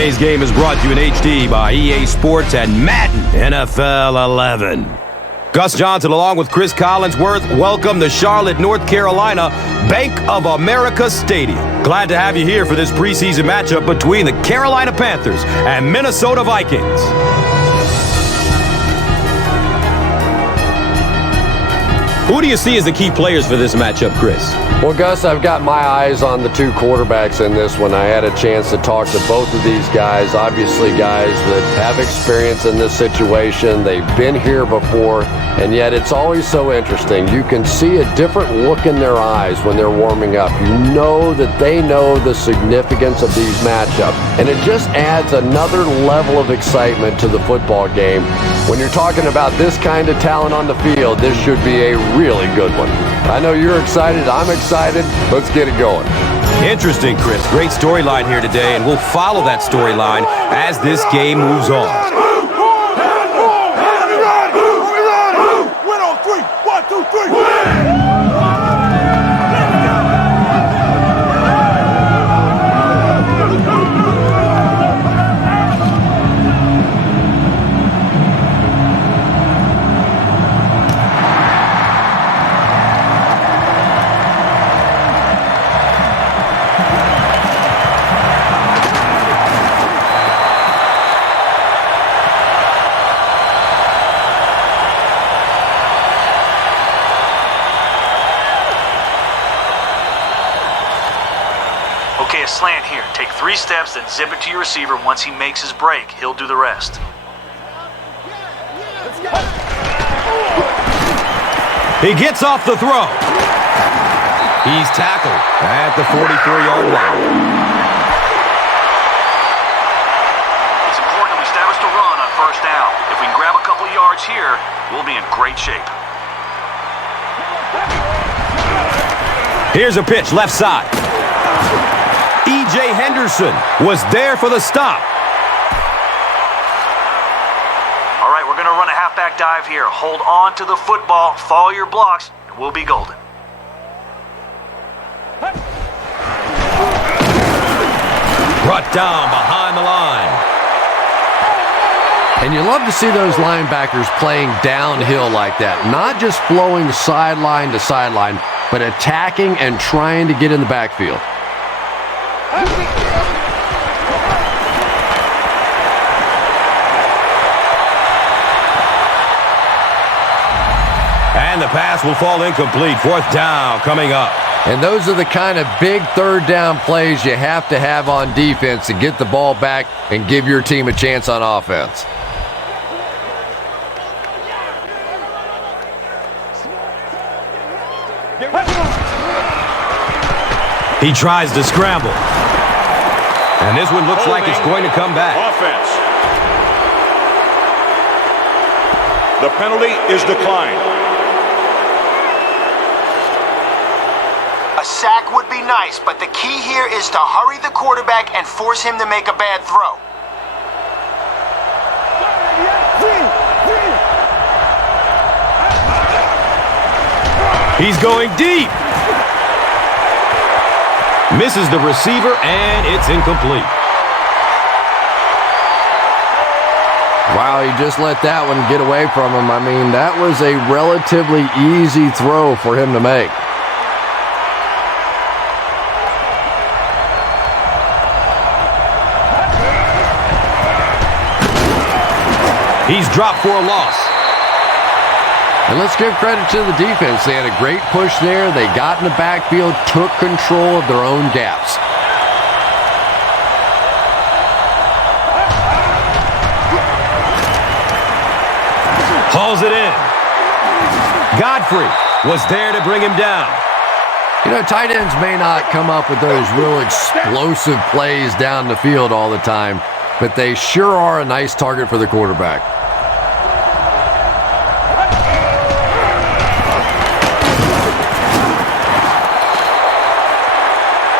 Today's game is brought to you in HD by EA Sports and Madden NFL 11. Gus Johnson along with Chris Collinsworth welcome the Charlotte, North Carolina Bank of America Stadium. Glad to have you here for this preseason matchup between the Carolina Panthers and Minnesota Vikings. Who do you see as the key players for this matchup, Chris? Well, Gus, I've got my eyes on the two quarterbacks in this one. I had a chance to talk to both of these guys, obviously guys that have experience in this situation. They've been here before, and yet it's always so interesting. You can see a different look in their eyes when they're warming up. You know that they know the significance of these matchups, and it just adds another level of excitement to the football game. When you're talking about this kind of talent on the field, this should be a really good one. I know you're excited. I'm excited. Let's get it going. Interesting, Chris. Great storyline here today, and we'll follow that storyline as this game moves on. Win on three. 1, 2, 3. Okay, a slant here. Take 3 steps, then zip it to your receiver. Once he makes his break, he'll do the rest. He gets off the throw. He's tackled at the 43-yard line. It's important to establish the run on first down. If we can grab a couple yards here, we'll be in great shape. Here's a pitch, left side. E.J. Henderson was there for the stop. All right, we're going to run a halfback dive here. Hold on to the football, follow your blocks, and we'll be golden. Brought down behind the line. And you love to see those linebackers playing downhill like that. Not just flowing sideline to sideline, but attacking and trying to get in the backfield. And the pass will fall incomplete. 4th down coming up. And those are the kind of big third down plays you have to have on defense to get the ball back and give your team a chance on offense. He tries to scramble. And this one looks like it's going to come back. Offense. The penalty is declined. A sack would be nice, but the key here is to hurry the quarterback and force him to make a bad throw. He's going deep. Misses the receiver, and it's incomplete. Wow, he just let that one get away from him. I mean, that was a relatively easy throw for him to make. He's dropped for a loss. And let's give credit to the defense. They had a great push there. They got in the backfield, took control of their own gaps. Hauls it in. Godfrey was there to bring him down. You know, tight ends may not come up with those real explosive plays down the field all the time, but they sure are a nice target for the quarterback.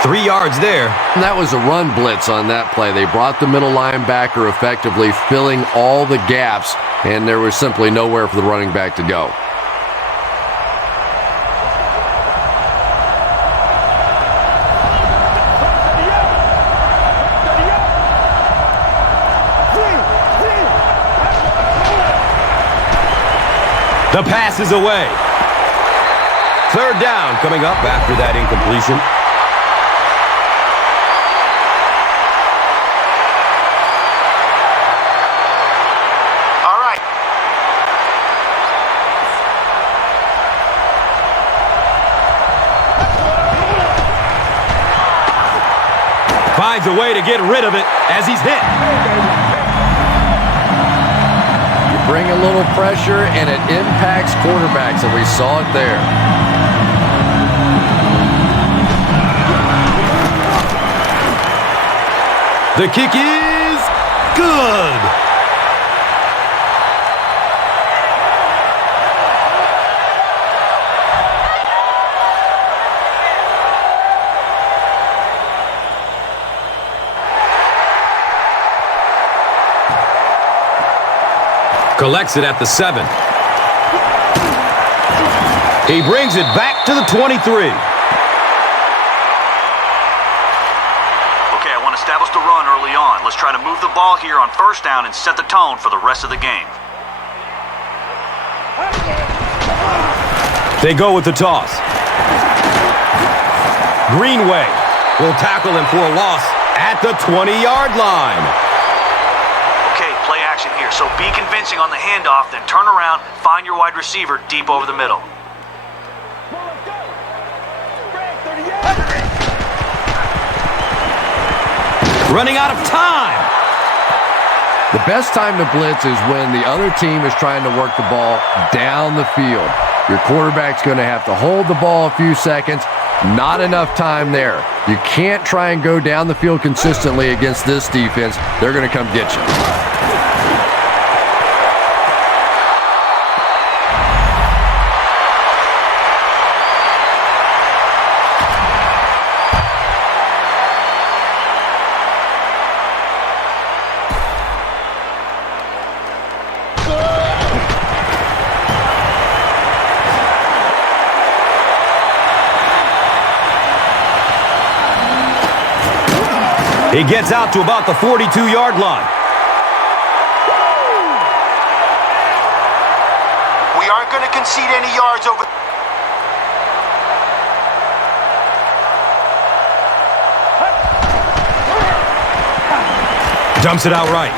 3 yards there. And that was a run blitz on that play. They brought the middle linebacker effectively, filling all the gaps, and there was simply nowhere for the running back to go. The pass is away. Third down coming up after that incompletion. All right. Finds a way to get rid of it as he's hit. Bring a little pressure, and it impacts quarterbacks, and we saw it there. The kick is good. Collects it at the 7. He brings it back to the 23. Okay, I want to establish the run early on. Let's try to move the ball here on first down and set the tone for the rest of the game. They go with the toss. Greenway will tackle him for a loss at the 20-yard line. Okay, play action here. So be convincing on the handoff, then turn around, find your wide receiver deep over the middle. Running out of time. The best time to blitz is when the other team is trying to work the ball down the field. Your quarterback's going to have to hold the ball a few seconds. Not enough time there. You can't try and go down the field consistently against this defense. They're going to come get you. He gets out to about the 42-yard line. We aren't going to concede any yards over. Dumps it outright.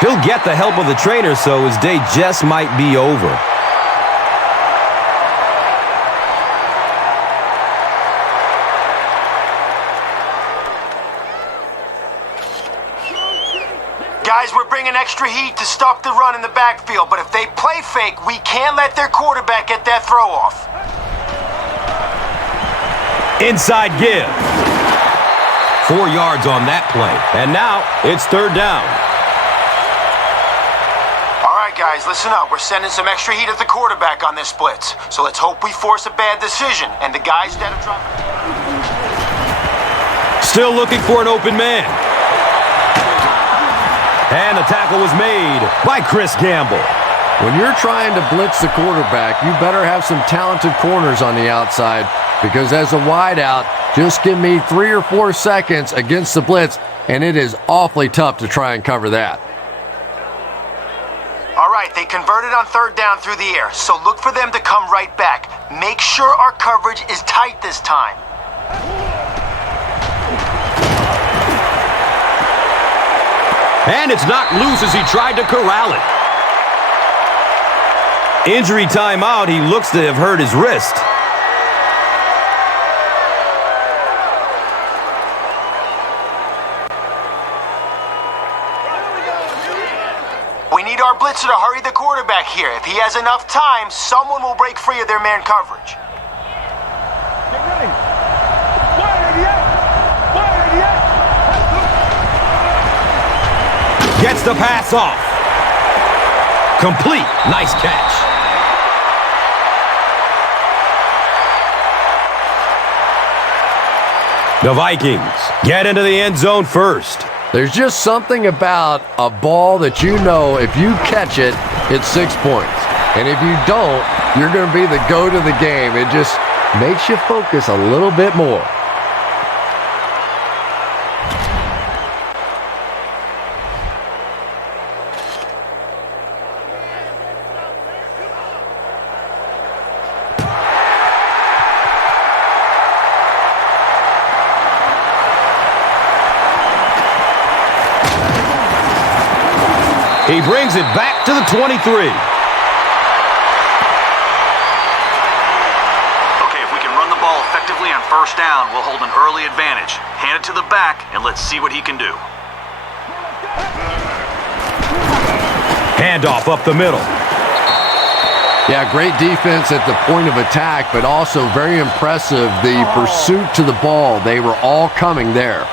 He'll get the help of the trainer, so his day just might be over. Guys, we're bringing extra heat to stop the run in the backfield, but if they play fake, we can't let their quarterback get that throw off. Inside give. 4 yards on that play. And now it's third down. All right, guys, listen up. We're sending some extra heat at the quarterback on this blitz. So let's hope we force a bad decision, and the guys that are dropping. Still looking for an open man. And the tackle was made by Chris Gamble. When you're trying to blitz the quarterback, you better have some talented corners on the outside, because as a wideout, just give me 3 or 4 seconds against the blitz, and it is awfully tough to try and cover that. All right, they converted on third down through the air, so look for them to come right back. Make sure our coverage is tight this time. And it's knocked loose as he tried to corral it. Injury timeout. He looks to have hurt his wrist. We need our blitzer to hurry the quarterback here. If he has enough time, someone will break free of their man coverage. Get ready. 188. Gets the pass off. Complete. Nice catch. The Vikings get into the end zone first. There's just something about a ball that you know if you catch it, it's 6 points. And if you don't, you're going to be the goat of the game. It just makes you focus a little bit more. He brings it back to the 23. Okay, if we can run the ball effectively on first down, we'll hold an early advantage. Hand it to the back, and let's see what he can do. Handoff up the middle. Yeah, great defense at the point of attack, but also very impressive, the pursuit to the ball. They were all coming there.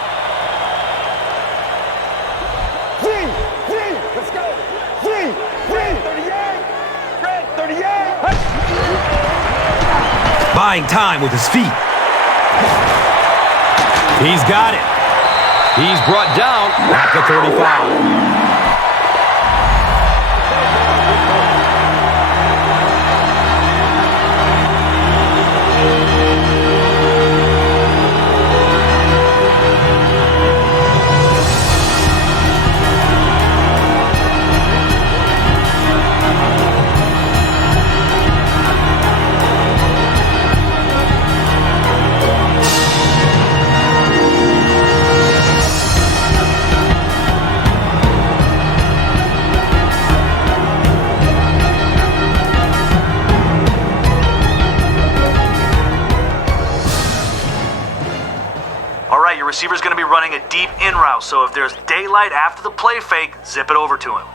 Let's go. 38. Fred, 38. Buying time with his feet. He's got it. He's brought down at the 35. Receiver's going to be running a deep in route, so if there's daylight after the play fake, zip it over to him.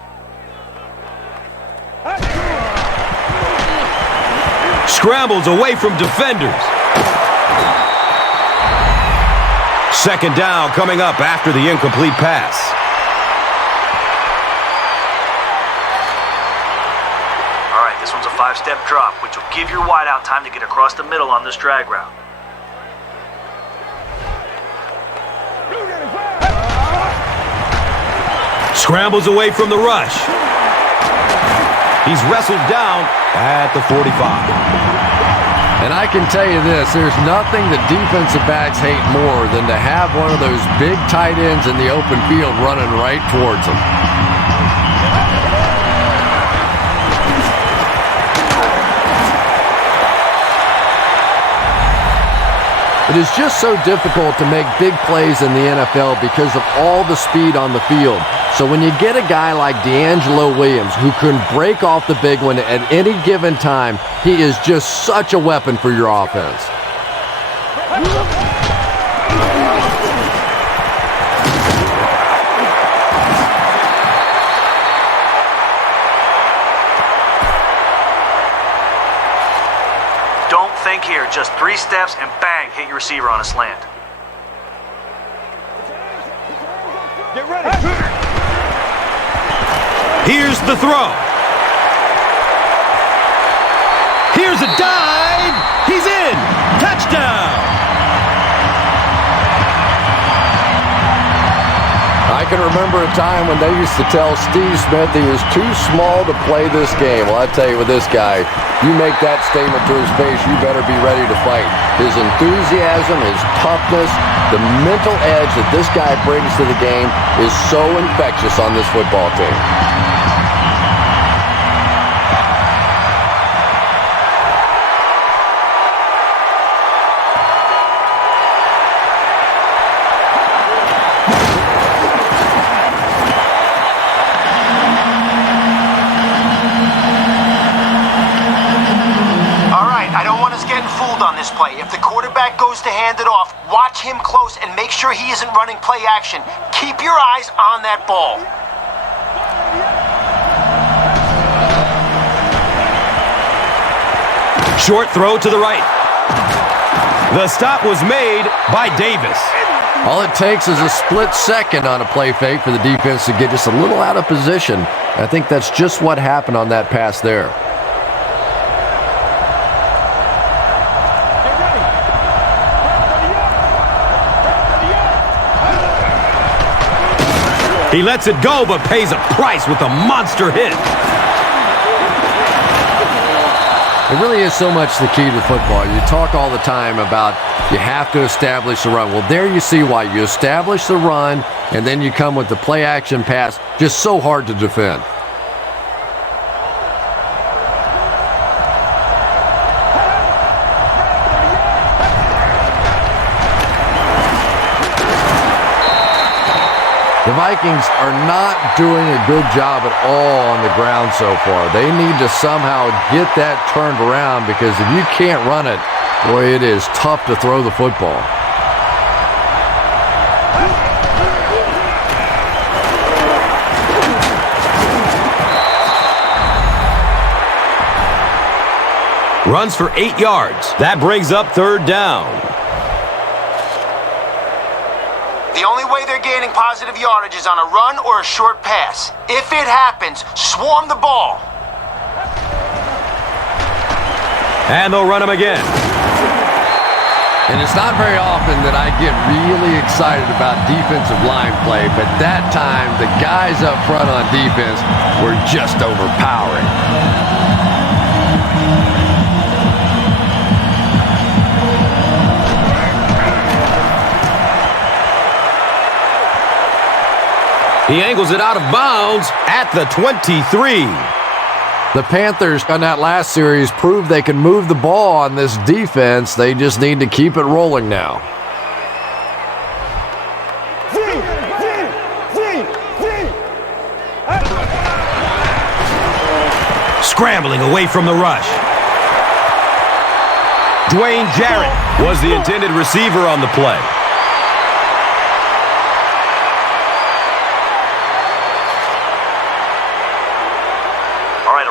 Scrambles away from defenders. Second down coming up after the incomplete pass. All right, this one's a 5-step drop, which will give your wideout time to get across the middle on this drag route. Scrambles away from the rush. He's wrestled down at the 45. And I can tell you this, there's nothing the defensive backs hate more than to have one of those big tight ends in the open field running right towards them. It is just so difficult to make big plays in the NFL because of all the speed on the field. So when you get a guy like D'Angelo Williams who can break off the big one at any given time, he is just such a weapon for your offense. Don't think here, just 3 steps and bang, hit your receiver on a slant. Get ready. Here's the throw. Here's a dive. He's in. Touchdown. I can remember a time when they used to tell Steve Smith he was too small to play this game. Well, I tell you, with this guy, you make that statement to his face, you better be ready to fight. His enthusiasm, his toughness, the mental edge that this guy brings to the game is so infectious on this football team. If the quarterback goes to hand it off, watch him close and make sure he isn't running play action. Keep your eyes on that ball. Short throw to the right. The stop was made by Davis. All it takes is a split second on a play fake for the defense to get just a little out of position. I think that's just what happened on that pass there. He lets it go, but pays a price with a monster hit. It really is so much the key to football. You talk all the time about you have to establish the run. Well, there you see why. You establish the run, and then you come with the play-action pass. Just so hard to defend. The Vikings are not doing a good job at all on the ground so far. They need to somehow get that turned around, because if you can't run it, boy, it is tough to throw the football. Runs for 8 yards. That brings up 3rd down. The only way they're gaining positive yardage is on a run or a short pass. If it happens, swarm the ball. And they'll run him again. And it's not very often that I get really excited about defensive line play, but that time the guys up front on defense were just overpowering. He angles it out of bounds at the 23. The Panthers on that last series proved they can move the ball on this defense. They just need to keep it rolling now. Scrambling away from the rush. Dwayne Jarrett was the intended receiver on the play.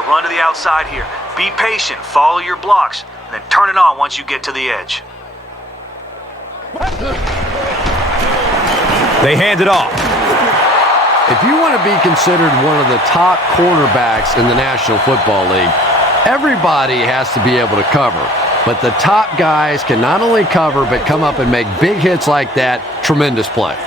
Run to the outside here. Be patient, follow your blocks, and then turn it on once you get to the edge. They hand it off. If you want to be considered one of the top quarterbacks in the National Football League, everybody has to be able to cover. But the top guys can not only cover, but come up and make big hits like that. Tremendous play.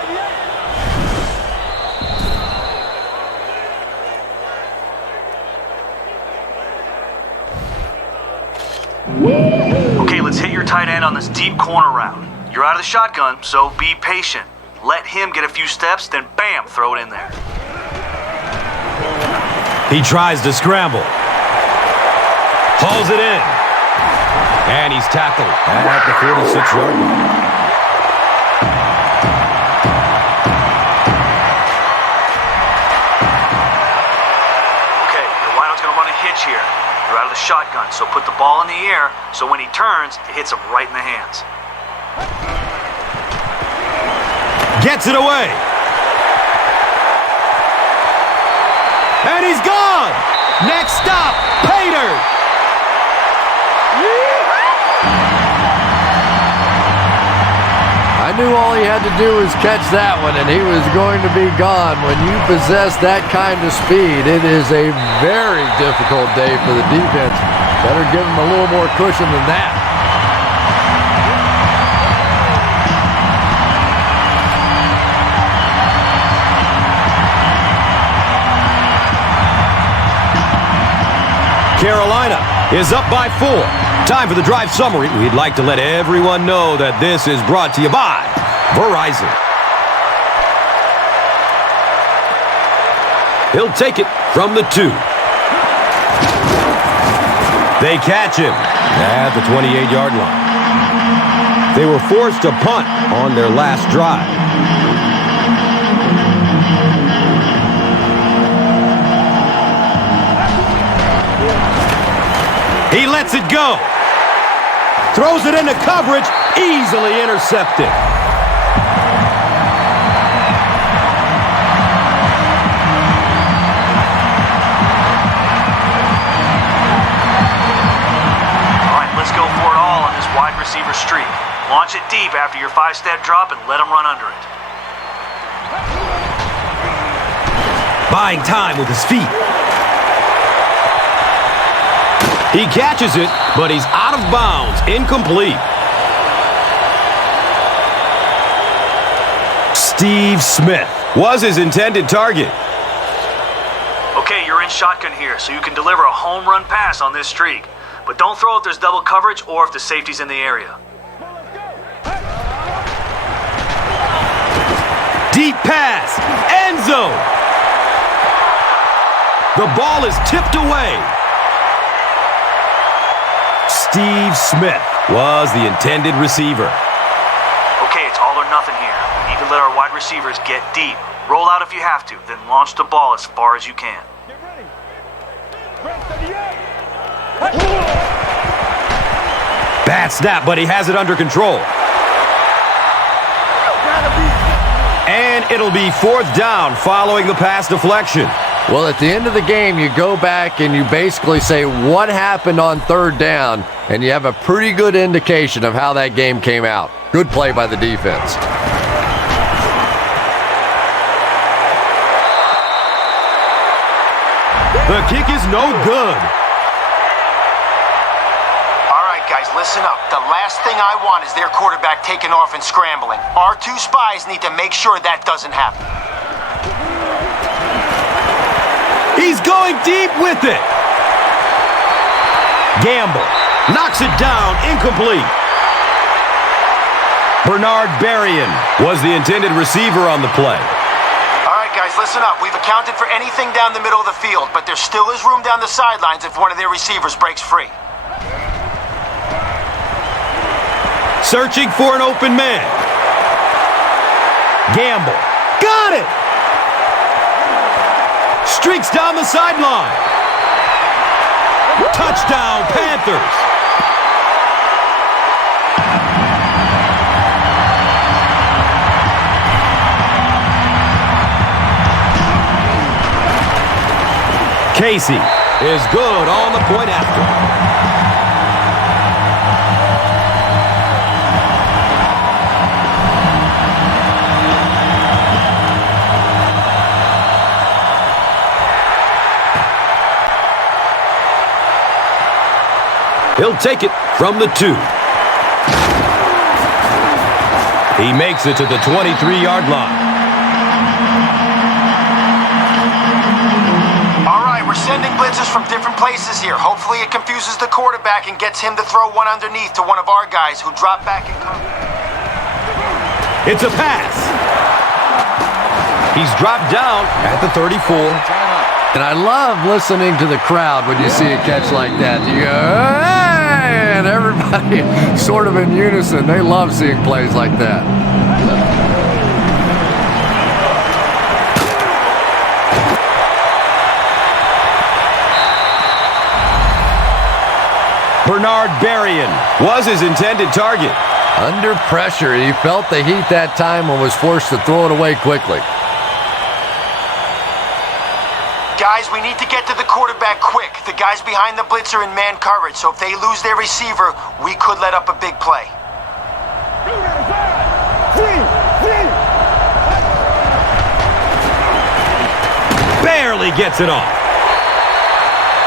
Okay, let's hit your tight end on this deep corner route. You're out of the shotgun, so be patient. Let him get a few steps, then bam, throw it in there. He tries to scramble. Hauls it in. And he's tackled at the 46-yard line. Okay, the wideout's going to run a hitch here. You're out of the shotgun, so put the ball in the air so when he turns, it hits him right in the hands. Gets it away. And he's gone. Next stop, Pater. I knew all he had to do was catch that one, and he was going to be gone. When you possess that kind of speed, it is a very difficult day for the defense. Better give him a little more cushion than that. Carolina is up by 4. Time for the drive summary. We'd like to let everyone know that this is brought to you by Verizon. He'll take it from the 2. They catch him at the 28-yard line. They were forced to punt on their last drive. He lets it go. Throws it into coverage. Easily intercepted. All right, let's go for it all on this wide receiver streak. Launch it deep after your 5-step drop and let him run under it. Buying time with his feet. He catches it, but he's out of bounds. Incomplete. Steve Smith was his intended target. Okay, you're in shotgun here, so you can deliver a home run pass on this streak. But don't throw if there's double coverage or if the safety's in the area. Deep pass. End zone. The ball is tipped away. Steve Smith was the intended receiver. Okay, it's all or nothing here. We need to let our wide receivers get deep. Roll out if you have to, then launch the ball as far as you can. Get ready. Press 38. Bad snap, but he has it under control. And it'll be 4th down following the pass deflection. Well, at the end of the game, you go back and you basically say what happened on 3rd down, and you have a pretty good indication of how that game came out. Good play by the defense. The kick is no good. All right, guys, listen up. The last thing I want is their quarterback taking off and scrambling. Our 2 spies need to make sure that doesn't happen. He's going deep with it. Gamble knocks it down, incomplete. Bernard Berrien was the intended receiver on the play. All right, guys, listen up. We've accounted for anything down the middle of the field, but there still is room down the sidelines if one of their receivers breaks free. Searching for an open man. Gamble. Got it! Streaks down the sideline. Touchdown, Panthers. Casey is good on the point after. He'll take it from the 2. He makes it to the 23-yard line. All right, we're sending blitzes from different places here. Hopefully it confuses the quarterback and gets him to throw one underneath to one of our guys who drop back and cover. It's a pass. He's dropped down at the 34. And I love listening to the crowd when you see a catch like that. You go, hey! And everybody sort of in unison. They love seeing plays like that. Bernard Berrien was his intended target. Under pressure, he felt the heat that time and was forced to throw it away quickly. Guys, we need to get to the quarterback quick. The guys behind the blitz are in man coverage, so if they lose their receiver, we could let up a big play. Barely gets it off.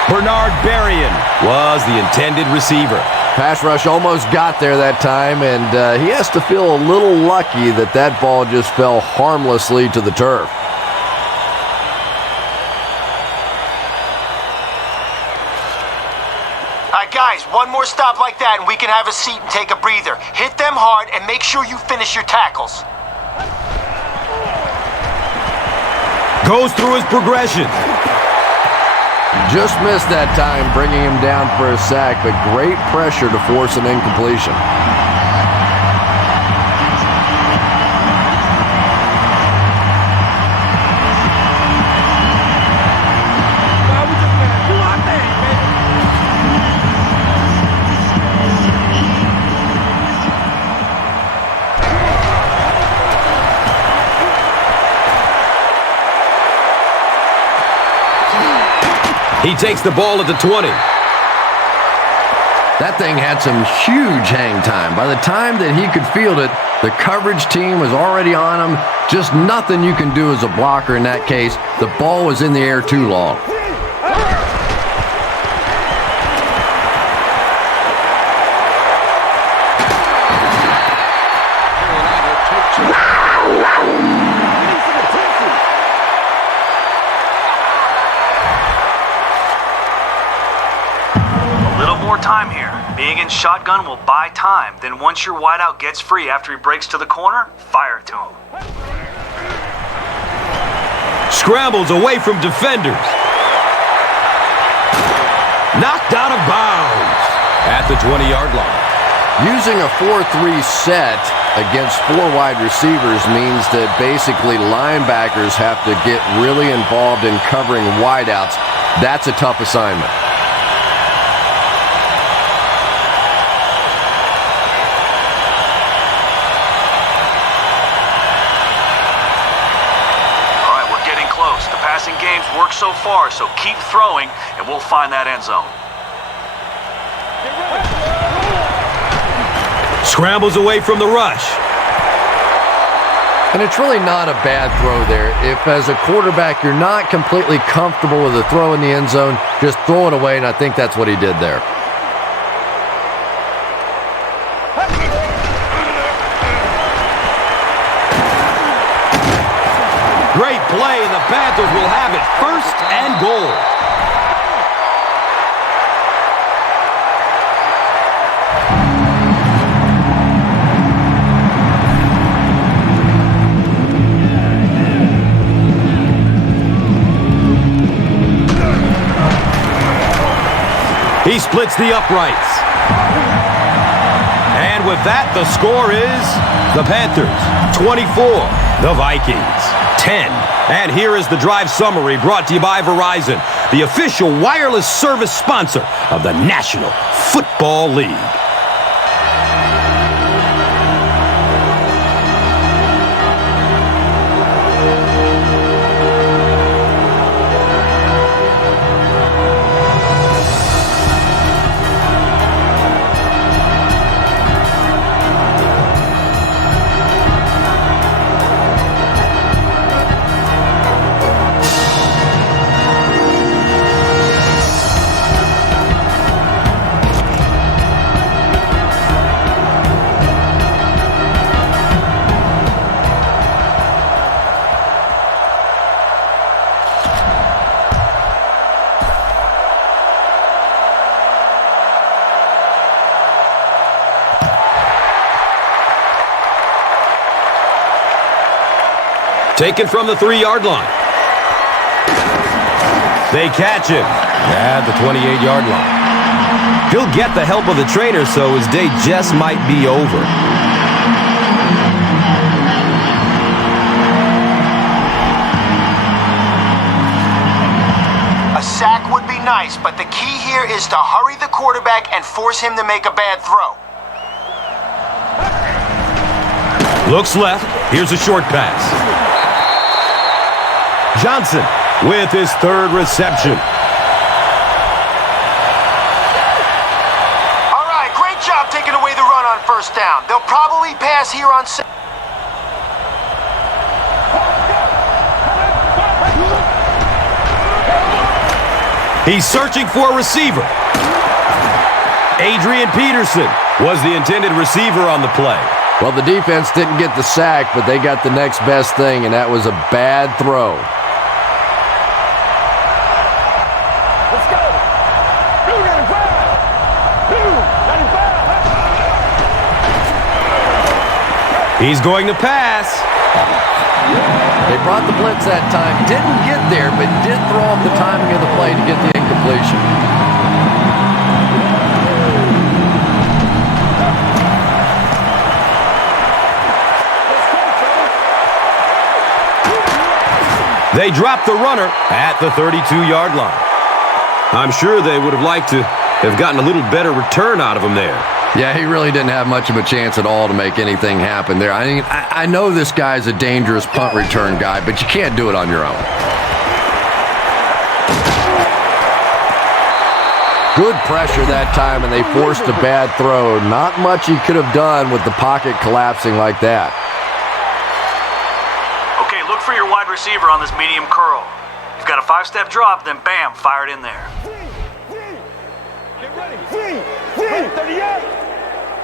Bernard Berrien was the intended receiver. Pass rush almost got there that time, and he has to feel a little lucky that that ball just fell harmlessly to the turf. Guys, one more stop like that and we can have a seat and take a breather. Hit them hard and make sure you finish your tackles. Goes through his progression. Just missed that time, bringing him down for a sack, but great pressure to force an incompletion. He takes the ball at the 20. That thing had some huge hang time. By the time that he could field it, the coverage team was already on him. Just nothing you can do as a blocker in that case. The ball was in the air too long. Time here. Being in shotgun will buy time. Then once your wideout gets free after he breaks to the corner, fire to him. Scrambles away from defenders. Knocked out of bounds at the 20-yard line. Using a 4-3 set against 4 wide receivers means that basically linebackers have to get really involved in covering wideouts. That's a tough assignment. All right, we're getting close. The passing game's worked so far, so keep throwing, and we'll find that end zone. Scrambles away from the rush. And it's really not a bad throw there. If, as a quarterback, you're not completely comfortable with a throw in the end zone, just throw it away, and I think that's what he did there. Great play, and the Panthers will have it 1st and goal. He splits the uprights. And with that, the score is the Panthers 24, the Vikings 10. And here is the drive summary brought to you by Verizon, the official wireless service sponsor of the National Football League. Taken from the 3-yard line. They catch him at the 28-yard line. He'll get the help of the trainer, so his day just might be over. A sack would be nice, but the key here is to hurry the quarterback and force him to make a bad throw. Looks left. Here's a short pass. Johnson with his 3rd reception. All right, great job taking away the run on 1st down. They'll probably pass here on 2nd. He's searching for a receiver. Adrian Peterson was the intended receiver on the play. Well, the defense didn't get the sack, but they got the next best thing, and that was a bad throw. Let's go. 295. 295. He's going to pass. They brought the blitz that time. Didn't get there, but did throw off the timing of the play to get the incompletion. They drop the runner at the 32-yard line. I'm sure they would have liked to have gotten a little better return out of him there. Yeah, he really didn't have much of a chance at all to make anything happen there. I mean, I know this guy's a dangerous punt return guy, but you can't do it on your own. Good pressure that time, and they forced a bad throw. Not much he could have done with the pocket collapsing like that. Okay, look for your wide receiver on this medium curl. You've got a 5-step drop, then bam, fire it in there. Get ready. Red 38.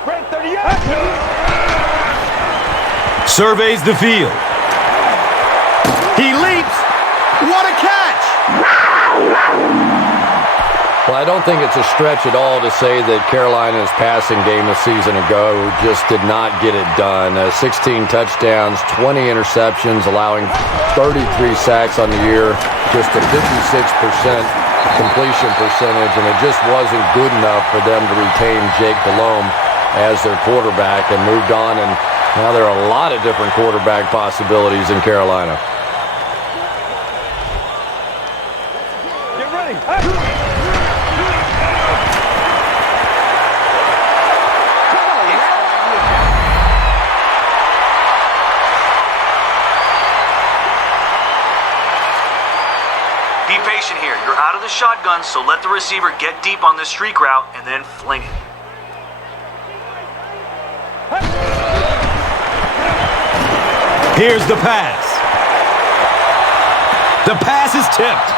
Red 38. Surveys the field. He leaps. What a catch! Well, I don't think it's a stretch at all to say that Carolina's passing game a season ago just did not get it done. 16 touchdowns, 20 interceptions, allowing 33 sacks on the year, just a 56% completion percentage, and it just wasn't good enough for them to retain Jake Delhomme as their quarterback and moved on, and now there are a lot of different quarterback possibilities in Carolina. Get ready. Hey. Be patient here. You're out of the shotgun, so let the receiver get deep on this streak route and then fling it. Here's the pass. The pass is tipped.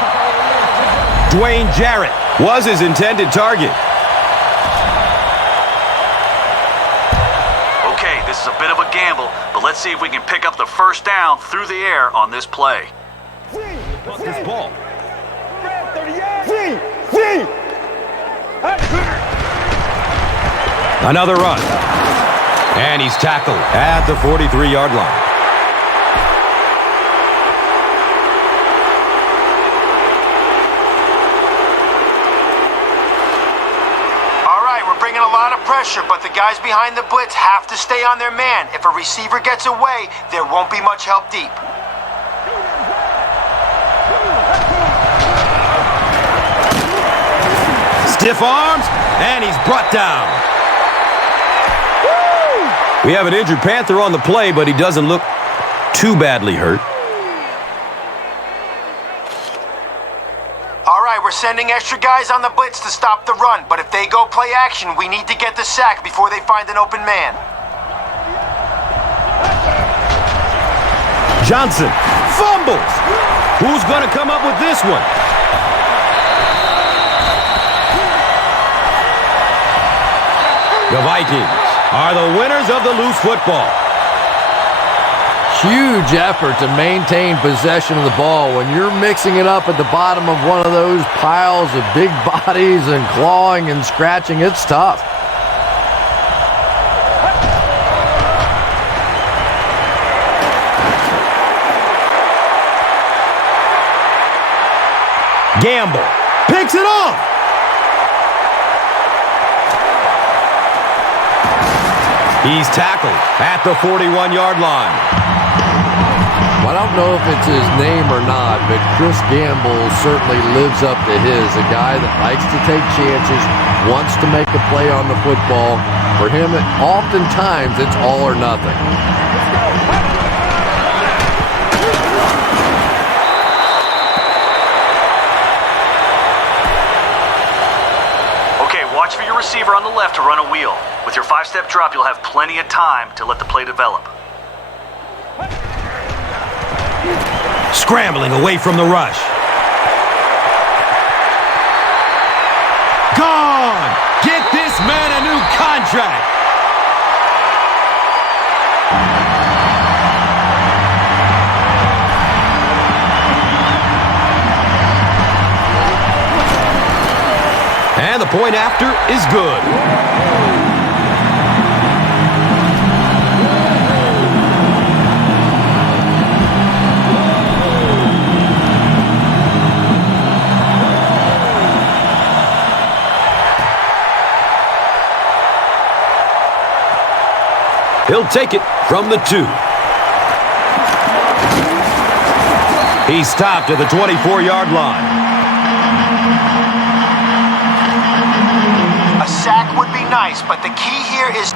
Dwayne Jarrett was his intended target. Okay, this is a bit of a gamble, but let's see if we can pick up the first down through the air on this play. This ball. Another run. And he's tackled at the 43-yard line. All right, we're bringing a lot of pressure, but the guys behind the blitz have to stay on their man. If a receiver gets away, there won't be much help deep. Stiff arms, and he's brought down. We have an injured Panther on the play, but he doesn't look too badly hurt. All right, we're sending extra guys on the blitz to stop the run, but if they go play action, we need to get the sack before they find an open man. Johnson fumbles. Who's going to come up with this one? The Vikings are the winners of the loose football. Huge effort to maintain possession of the ball. When you're mixing it up at the bottom of one of those piles of big bodies and clawing and scratching, it's tough. Gamble picks it off. He's tackled at the 41-yard line. Well, I don't know if it's his name or not, but Chris Gamble certainly lives up to his. A guy that likes to take chances, wants to make a play on the football. For him, oftentimes, it's all or nothing. Okay, watch for your receiver on the left to run a wheel. With your 5-step drop, you'll have plenty of time to let the play develop. Scrambling away from the rush. Gone! Get this man a new contract! And the point after is good. He'll take it from the 2. He's stopped at the 24-yard line. A sack would be nice, but the key here is...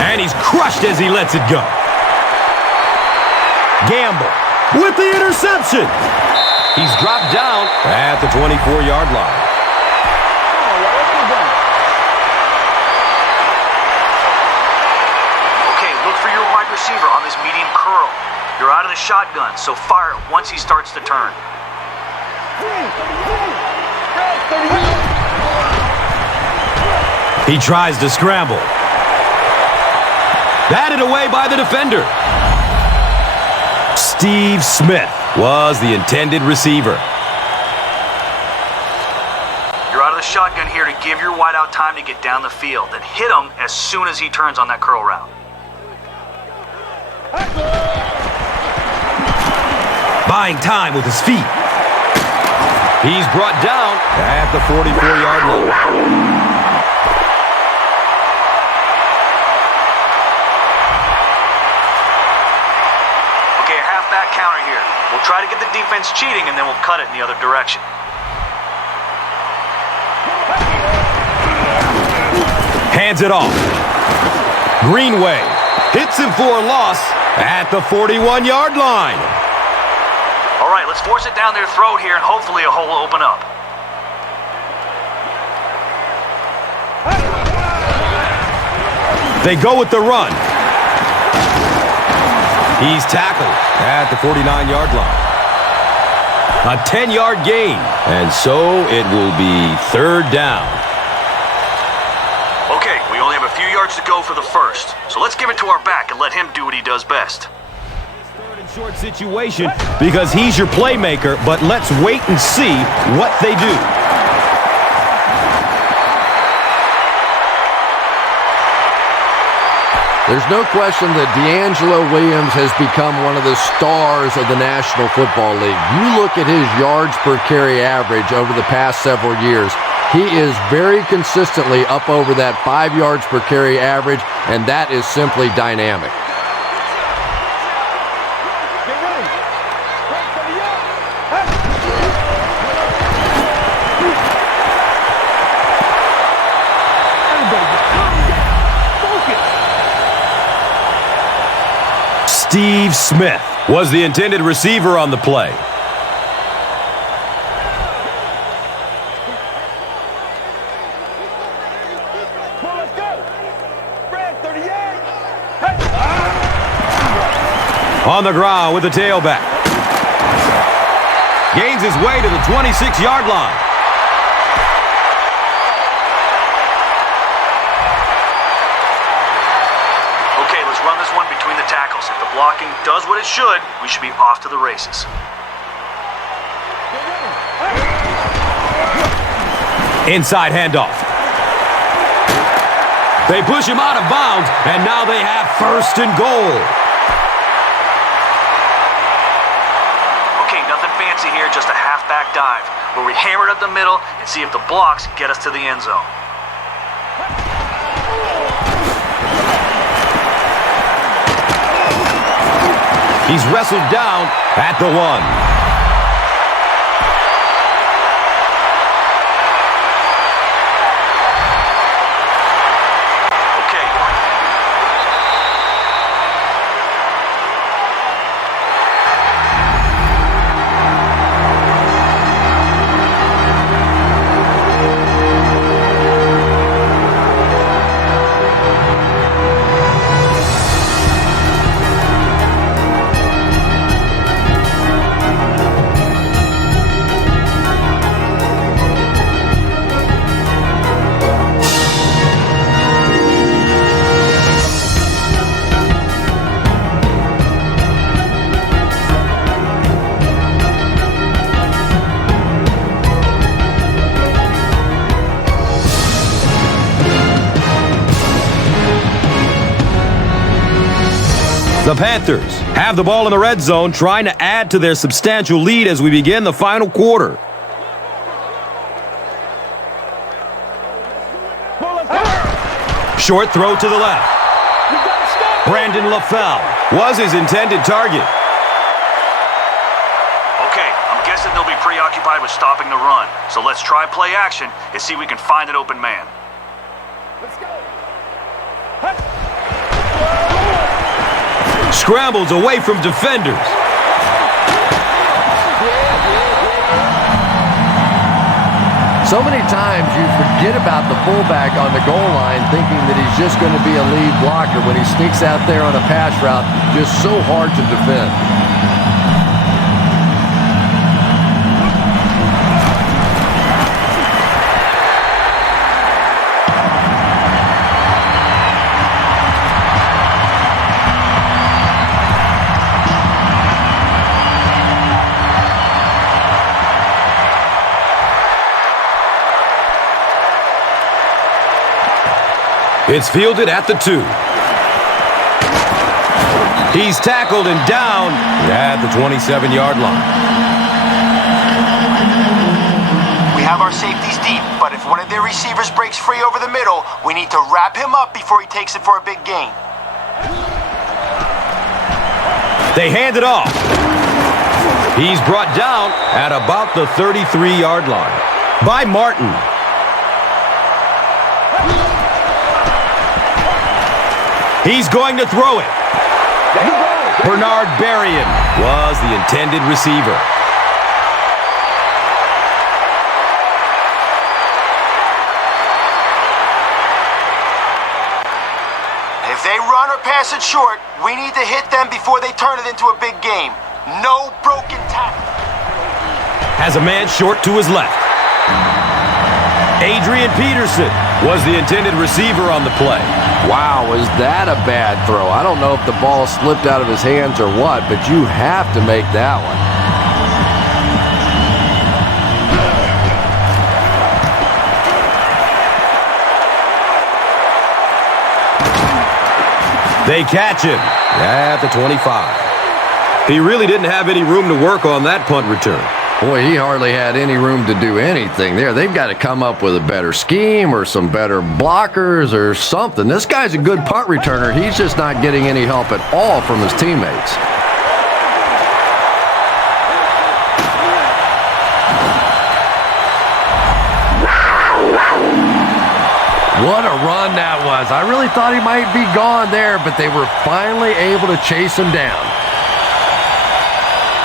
And he's crushed as he lets it go. Gamble with the interception. He's dropped down at the 24-yard line. Okay, look for your wide receiver on this medium curl. You're out of the shotgun, so fire it once he starts to turn. He tries to scramble. Batted away by the defender. Steve Smith was the intended receiver. You're out of the shotgun here to give your wideout time to get down the field. Then hit him as soon as he turns on that curl route. Buying time with his feet. He's brought down at the 44-yard line. Okay, a halfback counter here. We'll try to get the defense cheating, and then we'll cut it in the other direction. Hands it off. Greenway hits him for a loss at the 41-yard line. All right, let's force it down their throat here, and hopefully a hole will open up. They go with the run. He's tackled at the 49-yard line. A 10-yard gain, and so it will be third down. Okay, we only have a few yards to go for the first, so let's give it to our back and let him do what he does best. Third and short situation because he's your playmaker, but let's wait and see what they do. There's no question that D'Angelo Williams has become one of the stars of the National Football League. You look at his yards per carry average over the past several years. He is very consistently up over that 5 yards per carry average, and that is simply dynamic. Steve Smith was the intended receiver on the play. On the ground with the tailback. Gains his way to the 26-yard line. Okay, let's run this one between the tackles. If the blocking does what it should, we should be off to the races. Inside handoff. They push him out of bounds, and now they have first and goal. Okay, nothing fancy here, just a halfback dive, where we hammer it up the middle and see if the blocks get us to the end zone. He's wrestled down at the 1. The Panthers have the ball in the red zone, trying to add to their substantial lead as we begin the final quarter. Short throw to the left. Brandon LaFell was his intended target. Okay, I'm guessing they'll be preoccupied with stopping the run. So let's try play action and see if we can find an open man. Let's go. Scrambles away from defenders. So many times you forget about the fullback on the goal line thinking that he's just going to be a lead blocker when he sneaks out there on a pass route, just so hard to defend. It's fielded at the 2. He's tackled and down at the 27-yard line. But if one of their receivers breaks free over the middle, we need to wrap him up before he takes it for a big gain. They hand it off. He's brought down at about the 33-yard line by Martin. He's going to throw it. Bernard Berrien was the intended receiver. If they run or pass it short, we need to hit them before they turn it into a big game. No broken tackle. Has a man short to his left. Adrian Peterson was the intended receiver on the play. Wow, was that a bad throw? I don't know if the ball slipped out of his hands or what, but you have to make that one. They catch him at the 25. He really didn't have any room to work on that punt return. Boy, he hardly had any room to do anything there. They've got to come up with a better scheme or some better blockers or something. This guy's a good punt returner. He's just not getting any help at all from his teammates. What a run that was. I really thought he might be gone there, but they were finally able to chase him down.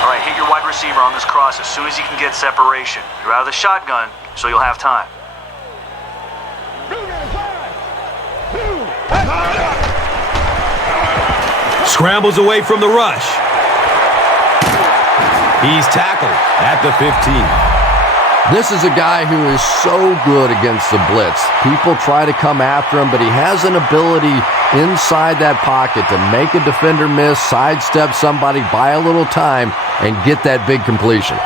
All right, hit your wide receiver on this cross as soon as you can get separation. You're out of the shotgun, so you'll have time. Scrambles away from the rush. He's tackled at the 15. This is a guy who is so good against the blitz. People try to come after him, but he has an ability inside that pocket to make a defender miss, sidestep somebody, buy a little time, and get that big completion.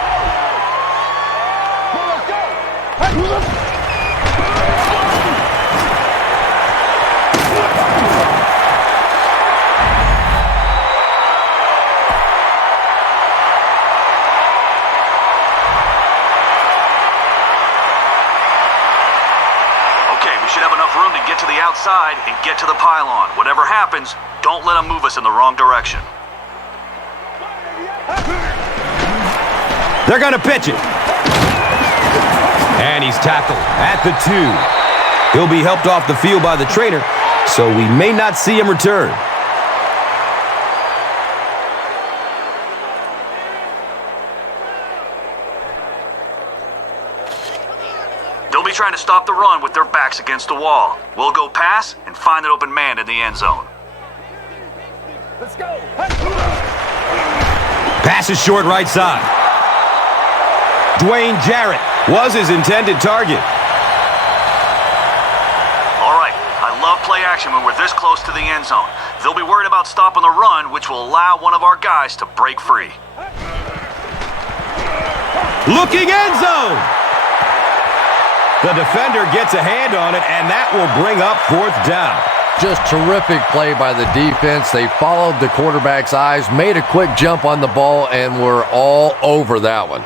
Outside and get to the pylon. Whatever happens, don't let them move us in the wrong direction. They're going to pitch it. And he's tackled at the 2. He'll be helped off the field by the trainer, so we may not see him return. Trying to stop the run with their backs against the wall. We'll go pass and find an open man in the end zone. Let's go. Pass is short right side. Dwayne Jarrett was his intended target. All right, I love play action when we're this close to the end zone. They'll be worried about stopping the run, which will allow one of our guys to break free. Looking end zone. The defender gets a hand on it, and that will bring up 4th down. Just terrific play by the defense. They followed the quarterback's eyes, made a quick jump on the ball, and were all over that one.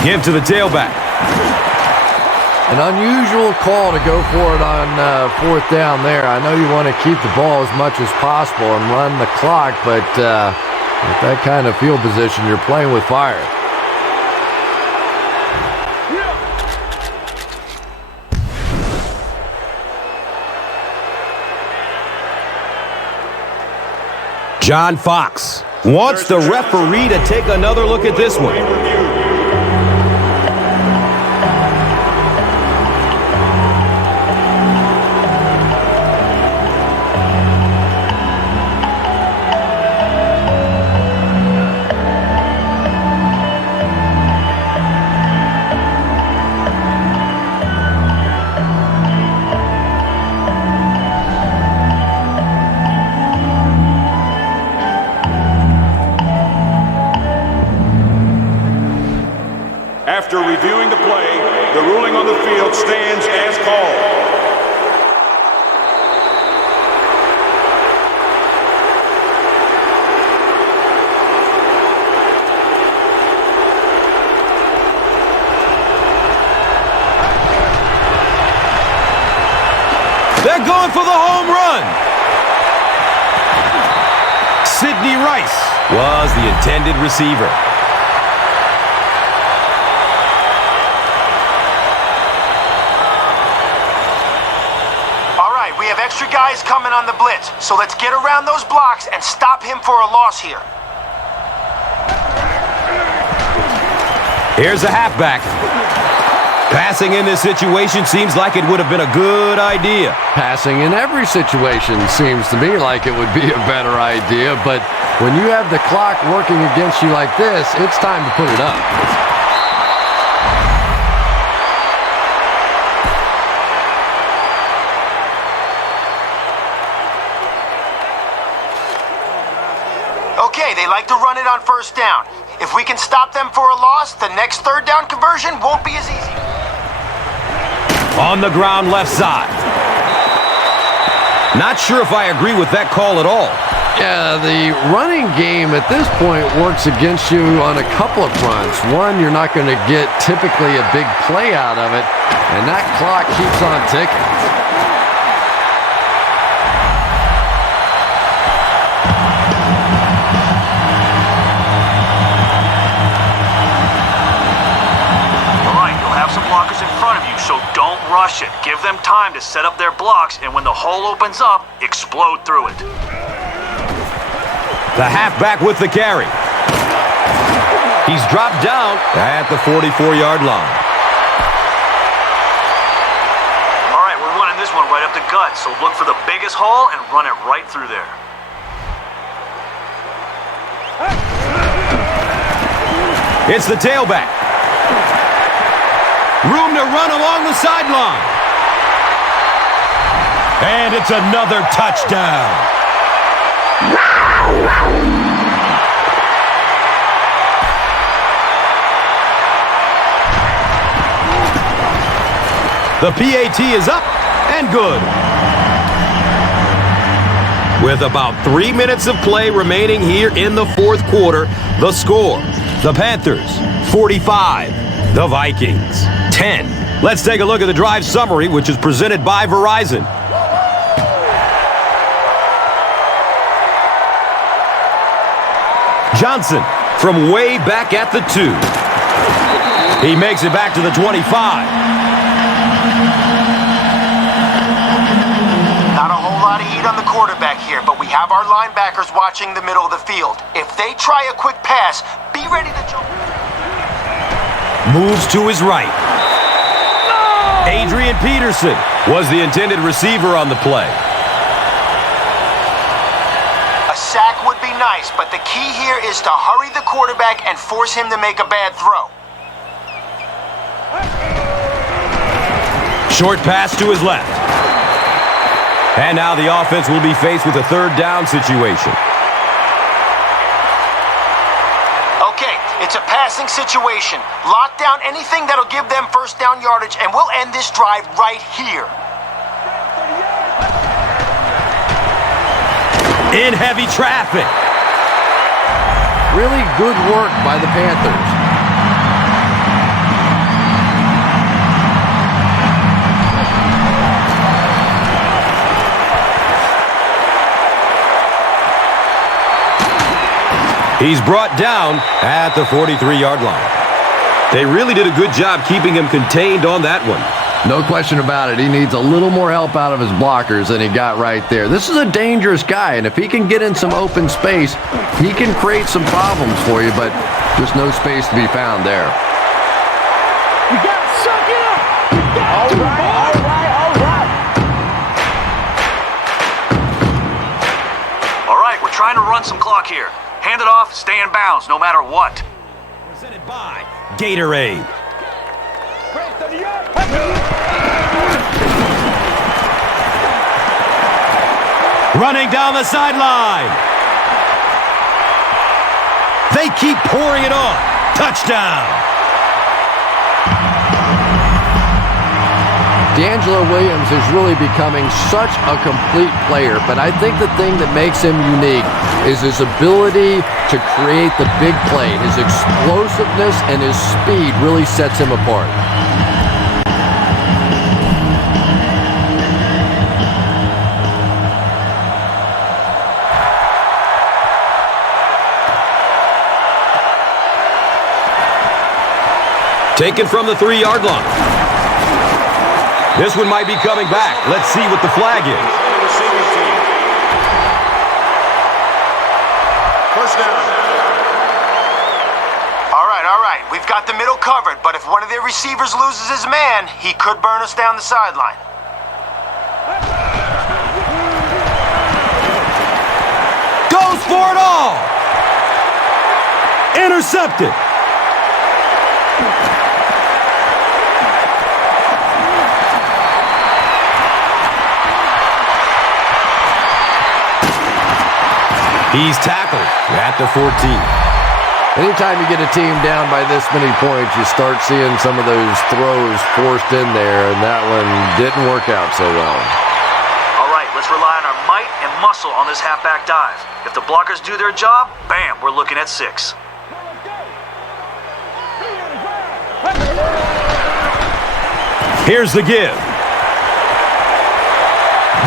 Give to the tailback. An unusual call to go for it on 4th down there. I know you want to keep the ball as much as possible and run the clock, but with that kind of field position, you're playing with fire. John Fox wants the referee to take another look at this one. After reviewing the play, the ruling on the field stands as called. They're going for the home run. Sidney Rice was the intended receiver. All right, we have extra guys coming on the blitz, so let's get around those blocks and stop him for a loss here. Here's a halfback. Passing in this situation seems like it would have been a good idea. Passing in every situation seems to me like it would be a better idea, but when you have the clock working against you like this, it's time to put it up. Okay, they like to run it on first down. If we can stop them for a loss, the next third down conversion won't be as easy. On the ground left side. Not sure if I agree with that call at all. Yeah, the running game at this point works against you on a couple of fronts. One, you're not going to get typically a big play out of it, and that clock keeps on ticking. So don't rush it. Give them time to set up their blocks, and when the hole opens up, explode through it. The halfback with the carry. He's dropped down at the 44-yard line. All right, we're running this one right up the gut, so look for the biggest hole and run it right through there. It's the tailback. Room to run along the sideline. And it's another touchdown. The PAT is up and good. With about 3 minutes of play remaining here in the fourth quarter, the score, the Panthers, 45. The Vikings, 10. Let's take a look at the drive summary, which is presented by Verizon. Johnson from way back at the 2. He makes it back to the 25. Not a whole lot of heat on the quarterback here, but we have our linebackers watching the middle of the field. If they try a quick pass, be ready to jump. Moves to his right. Adrian Peterson was the intended receiver on the play. A sack would be nice, but the key here is to hurry the quarterback and force him to make a bad throw. Short pass to his left. And now the offense will be faced with a third down situation. It's a passing situation. Lock down anything that'll give them first down yardage, and we'll end this drive right here. In heavy traffic. Really good work by the Panthers. He's brought down at the 43-yard line. They really did a good job keeping him contained on that one. No question about it. He needs a little more help out of his blockers than he got right there. This is a dangerous guy, and if he can get in some open space, he can create some problems for you, but just no space to be found there. You got to suck it up. You got to, all right. All right, we're trying to run some clock here. Hand it off, stay in bounds, no matter what. Presented by Gatorade. Running down the sideline. They keep pouring it on. Touchdown. D'Angelo Williams is really becoming such a complete player, but I think the thing that makes him unique is his ability to create the big play. His explosiveness and his speed really sets him apart. Taken from the 3-yard line. This one might be coming back. Let's see what the flag is. First down. All right. We've got the middle covered, but if one of their receivers loses his man, he could burn us down the sideline. Goes for it all. Intercepted. He's tackled at the 14. Anytime you get a team down by this many points, you start seeing some of those throws forced in there, and that one didn't work out so well. All right, let's rely on our might and muscle on this halfback dive. If the blockers do their job, bam, we're looking at 6. Here's the give.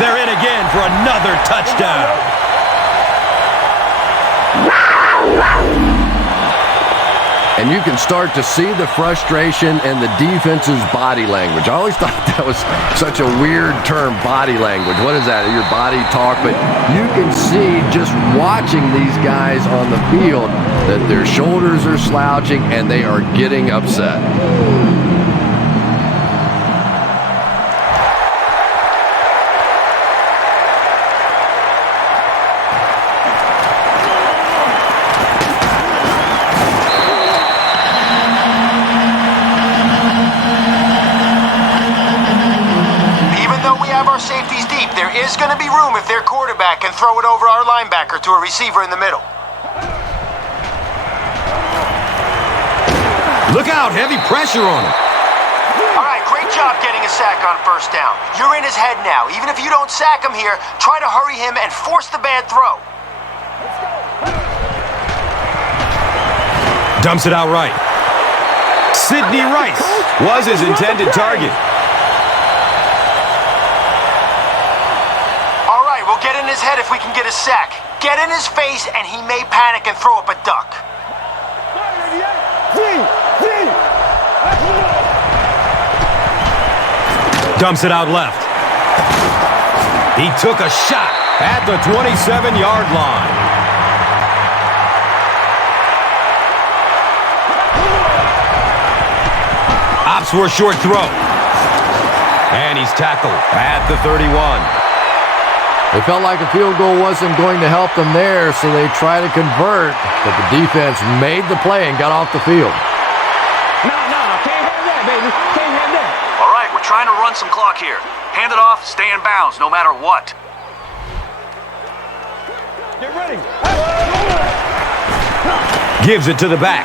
They're in again for another touchdown. And you can start to see the frustration in the defense's body language. I always thought that was such a weird term, body language. What is that? Your body talk? But you can see just watching these guys on the field that their shoulders are slouching and they are getting upset. There's going to be room if their quarterback can throw it over our linebacker to a receiver in the middle. Look out, heavy pressure on him. All right, great job getting a sack on first down. You're in his head now. Even if you don't sack him here, try to hurry him and force the bad throw. Dumps it out right. Sidney Rice was his intended target. We'll get in his head if we can get a sack. Get in his face, and he may panic and throw up a duck. Dumps it out left. He took a shot at the 27-yard line. Opts for a short throw. And he's tackled at the 31. They felt like a field goal wasn't going to help them there, so they tried to convert, but the defense made the play and got off the field. No, can't have that, baby. Can't have that. All right, we're trying to run some clock here. Hand it off, stay in bounds, no matter what. Get ready. Gives it to the back.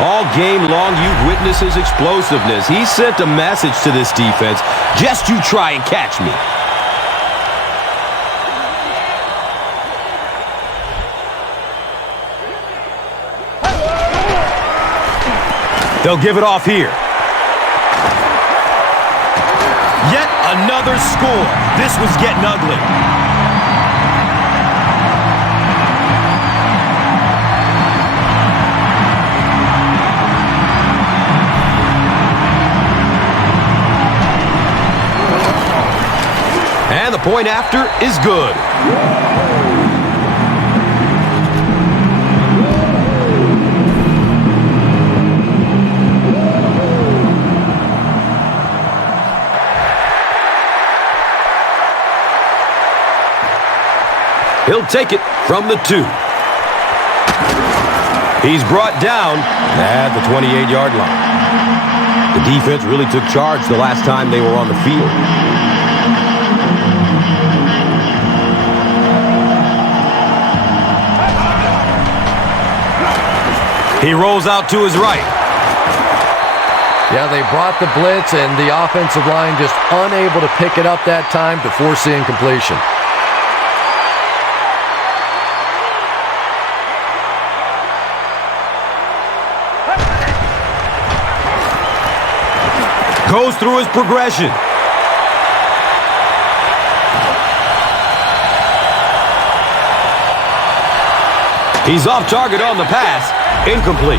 All game long, you've witnessed his explosiveness. He sent a message to this defense. Just you try and catch me. They'll give it off here. Yet another score. This was getting ugly. And the point after is good. He'll take it from the 2. He's brought down at the 28-yard line. The defense really took charge the last time they were on the field. He rolls out to his right. Yeah, they brought the blitz, and the offensive line just unable to pick it up that time to force the incompletion. Goes through his progression. He's off target on the pass. Incomplete.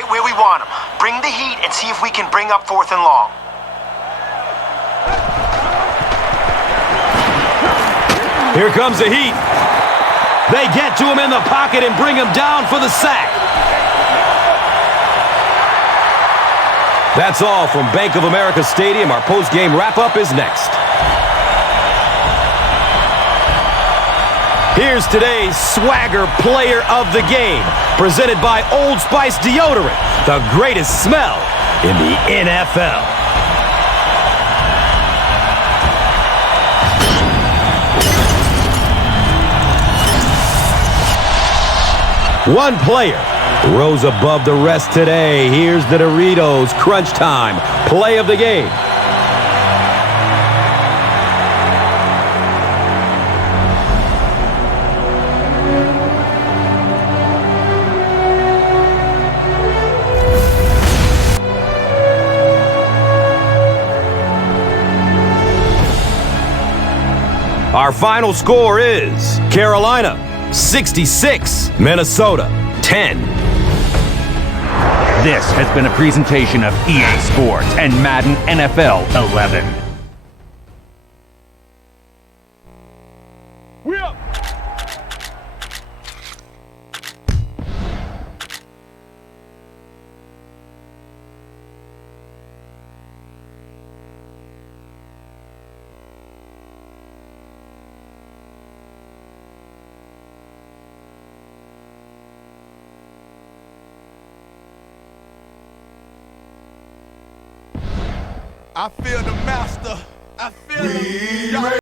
right where we want them. Bring the heat and see if we can bring up 4th and long. Here comes the heat. They get to him in the pocket and bring him down for the sack. That's all from Bank of America Stadium. Our post-game wrap-up is next. Here's today's Swagger Player of the Game, presented by Old Spice Deodorant, the greatest smell in the NFL. One player rose above the rest today. Here's the Doritos Crunch Time Play of the Game. Our final score is Carolina 66, Minnesota 10. This has been a presentation of EA Sports and Madden NFL 11. We up. I feel the master. I feel